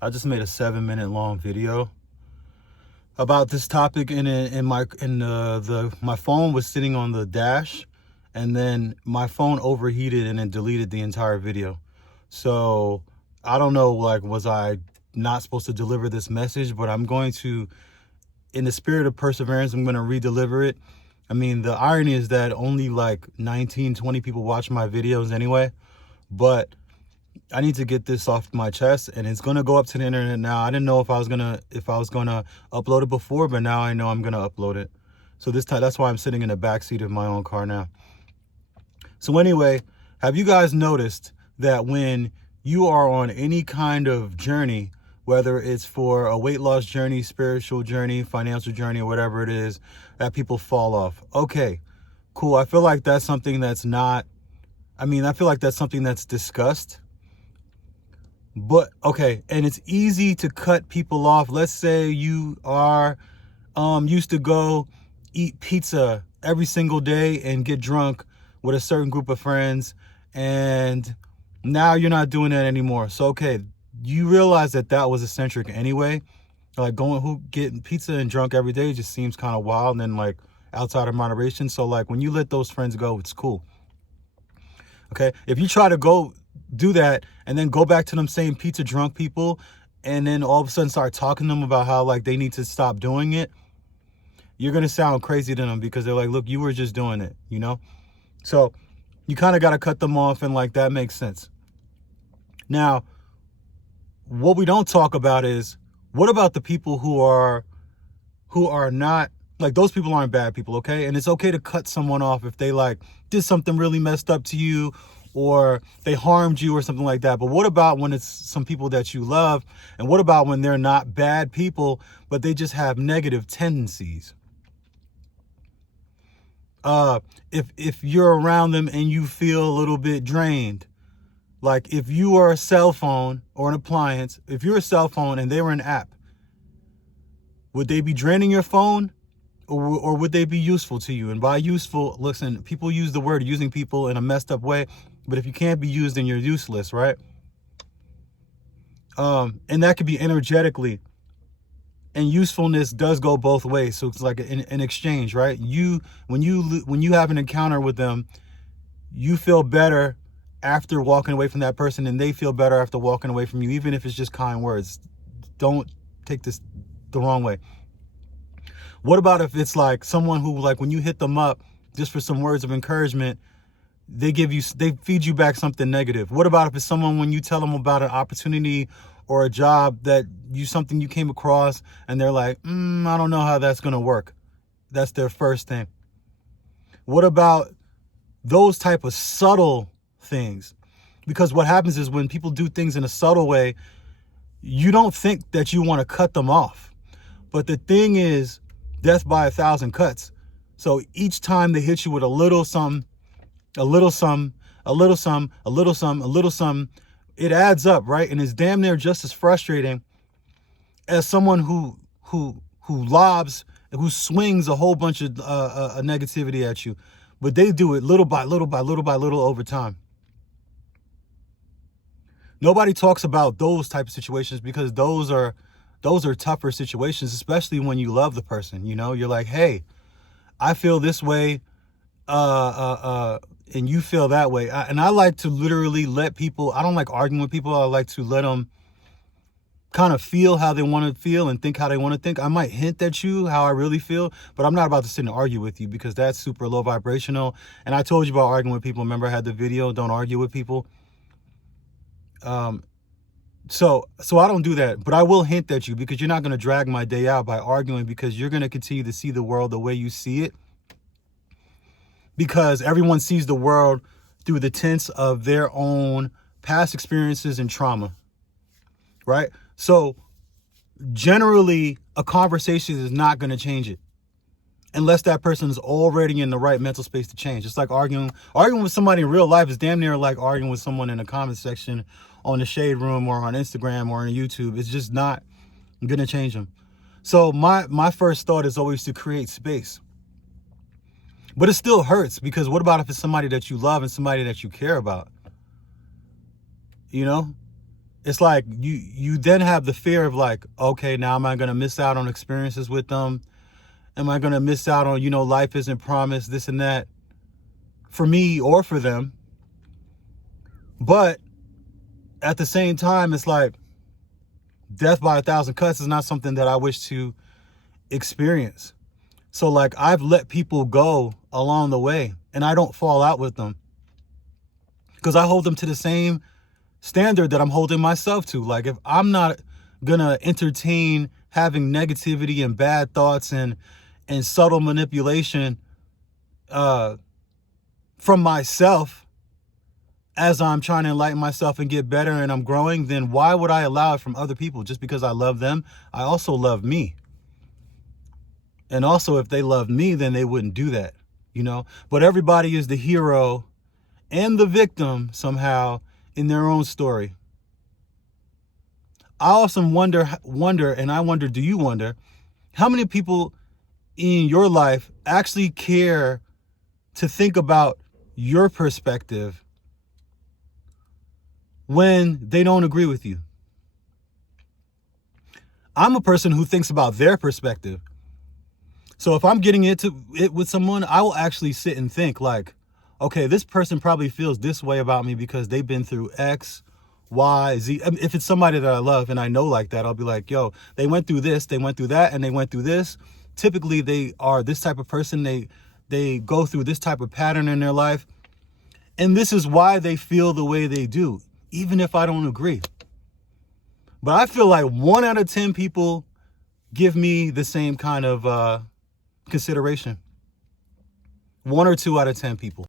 I just made a 7-minute long video about this topic, and my phone was sitting on the dash, and then my phone overheated and it deleted the entire video. So I don't know, like, was I not supposed to deliver this message? But I'm going to, in the spirit of perseverance, I'm going to re-deliver it. I mean, the irony is that only like 19, 20 people watch my videos anyway, but I need to get this off my chest, and it's gonna go up to the internet now. I didn't know if I was gonna upload it before, but now I know I'm gonna upload it. So this time, that's why I'm sitting in the back seat of my own car now. So anyway, have you guys noticed that when you are on any kind of journey, whether it's for a weight loss journey, spiritual journey, financial journey, or whatever it is, that people fall off? Okay, cool. I feel like that's something that's not, I feel like that's something that's discussed. But okay, and it's easy to cut people off. Let's say you are used to go eat pizza every single day and get drunk with a certain group of friends, and now you're not doing that anymore. So okay, you realize that that was eccentric anyway. Like getting pizza and drunk every day just seems kind of wild and like outside of moderation. So like when you let those friends go, it's cool. Okay, if you try to go do that and then go back to them same pizza drunk people and then all of a sudden start talking to them about how like they need to stop doing it, you're going to sound crazy to them because they're like, look, you were just doing it, you know? So you kind of got to cut them off, and like that makes sense. Now, what we don't talk about is, what about the people who are not, like, those people aren't bad people, okay? And it's okay to cut someone off if they like did something really messed up to you or they harmed you or something like that. But what about when it's some people that you love? And what about when they're not bad people, but they just have negative tendencies? If you're around them and you feel a little bit drained, like if you are a cell phone or an appliance, if you're a cell phone and they were an app, would they be draining your phone? Or would they be useful to you? And by useful, listen, people use the word using people in a messed up way, but if you can't be used, then you're useless, right? And that could be energetically. And usefulness does go both ways. So it's like an exchange, right? When you have an encounter with them, you feel better after walking away from that person, and they feel better after walking away from you, even if it's just kind words. Don't take this the wrong way. What about if it's like someone who, like, when you hit them up just for some words of encouragement, they feed you back something negative? What about if it's someone, when you tell them about an opportunity or a job something you came across, and they're like, I don't know how that's going to work. That's their first thing. What about those type of subtle things? Because what happens is when people do things in a subtle way, you don't think that you want to cut them off. But the thing is, death by 1,000 cuts. So each time they hit you with a little something, a little something, a little something, a little something, a little something, it adds up, right? And it's damn near just as frustrating as someone who swings a whole bunch of negativity at you. But they do it little by little by little by little over time. Nobody talks about those type of situations because those are tougher situations, especially when you love the person. You know, you're like, hey, I feel this way, and you feel that way. And I like to literally let people, I don't like arguing with people. I like to let them kind of feel how they want to feel and think how they want to think. I might hint at you how I really feel, but I'm not about to sit and argue with you because that's super low vibrational. And I told you about arguing with people. Remember, I had the video, don't argue with people. So I don't do that, but I will hint at you because you're not going to drag my day out by arguing, because you're going to continue to see the world the way you see it, because everyone sees the world through the tints of their own past experiences and trauma, right? So generally a conversation is not going to change it unless that person is already in the right mental space to change. It's like arguing with somebody in real life is damn near like arguing with someone in a comment section on the Shade Room or on Instagram or on YouTube. It's just not going to change them. So my first thought is always to create space. But it still hurts, because what about if it's somebody that you love and somebody that you care about? You know, it's like you then have the fear of like, okay, now am I going to miss out on experiences with them? Am I going to miss out on, life isn't promised, this and that, for me or for them? But at the same time, it's like death by 1,000 cuts is not something that I wish to experience. So like I've let people go along the way and I don't fall out with them because I hold them to the same standard that I'm holding myself to. Like if I'm not gonna entertain having negativity and bad thoughts and subtle manipulation from myself as I'm trying to enlighten myself and get better and I'm growing, then why would I allow it from other people? Just because I love them, I also love me. And also if they love me, then they wouldn't do that, But everybody is the hero and the victim somehow in their own story. I also wonder, and I wonder, do you wonder, how many people in your life actually care to think about your perspective when they don't agree with you? I'm a person who thinks about their perspective. So if I'm getting into it with someone, I will actually sit and think like, okay, this person probably feels this way about me because they've been through X, Y, Z. I mean, if it's somebody that I love and I know like that, I'll be like, yo, they went through this, they went through that, and they went through this. Typically, they are this type of person. They go through this type of pattern in their life. And this is why they feel the way they do, even if I don't agree. But I feel like 1 out of 10 people give me the same kind of consideration. 1 or 2 out of 10 people.